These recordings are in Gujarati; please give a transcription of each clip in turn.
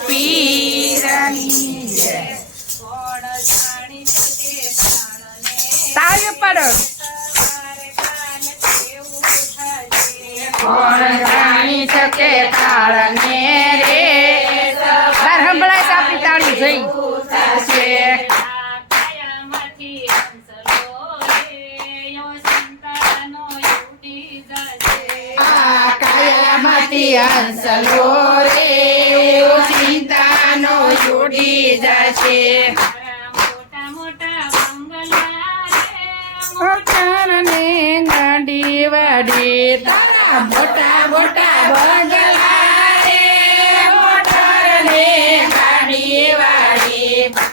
પીરની તાળી પડો કોણ જાણી શકે કાળને રે તાર સંભળાય તો આપણી તાળી જઈ થશે હંસલો રે ચિંતાનો છૂટી જશે મોટાને ગાડી વાડી તારા મોટા મોટા બંગલા રે મોટરને ગાડી વાડી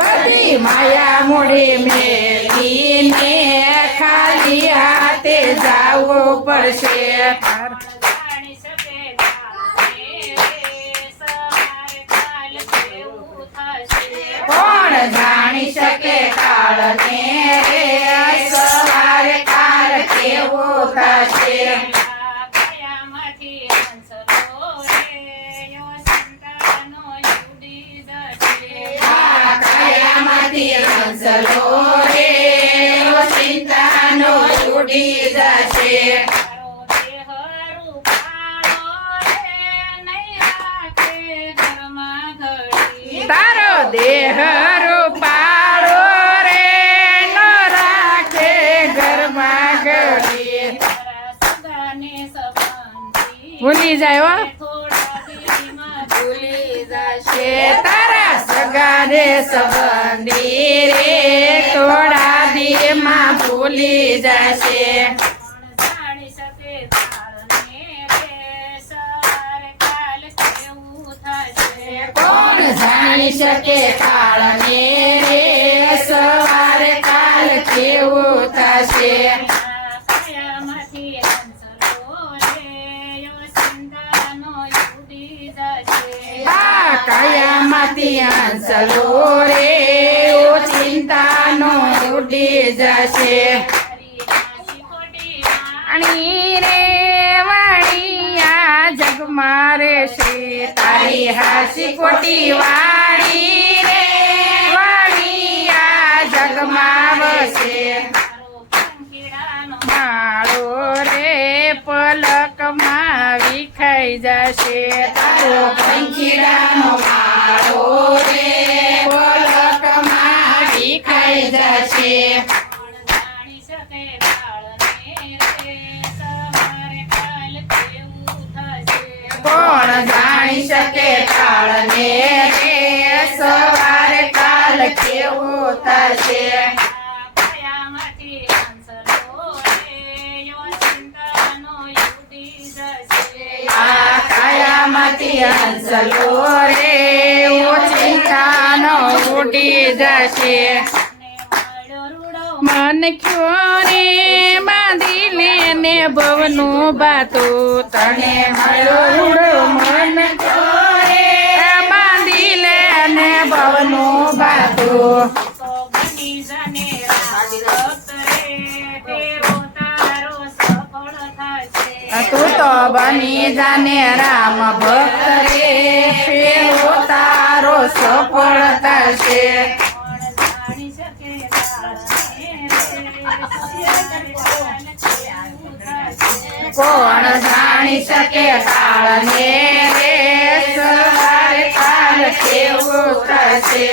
બધી માયા મોડી મેલીને ખાલી હાથે જાવું પડશે કોણ જાણી શકે કાળને રે સવારે કાળ કેવું થશે હંસલો રે ચિંતાનો છૂટી જશે તારો દેહ રૂપાળો રે નો રાખે ઘરમાં ઘડી ભૂલી જાય ભૂલી જશે તારા સગાને સંબંધી રે થોડા દીમાં ભૂલી જશે કોણ જાણી શકે કાળને રે સવારે કાલ કેવું થશે કાયામાંથી હંસલો રે ચિંતાનો ઉડી જશે વાણી રે વાણિયા જગમાં રહેશે તારી હાસી ખોટી વાણી રે વાણિયા જગમાં વસે માળો રે પલકમાં વિખાઈ જશે તારો પંખીડાનો માળો રે પલકમાં વિખાઈ જશે કોણ જાણી શકે કાળને રે સવારે કાલ કેવું થશે કાયામાંથી હંસલો રે ચિંતાનો છૂટી જશે મન ક્યો રે બાંધી લેને ભવનું બાતું તને મળ્યો રૂડો મન ક્યો રે બાંધી લેને ભવનું બાતું તું તો બની જાને રામ ભક્ત રે ફેરો તારો સફળ થશે કોણ જાણી શકે કાળને રે સવારે કાલ કેવું થશે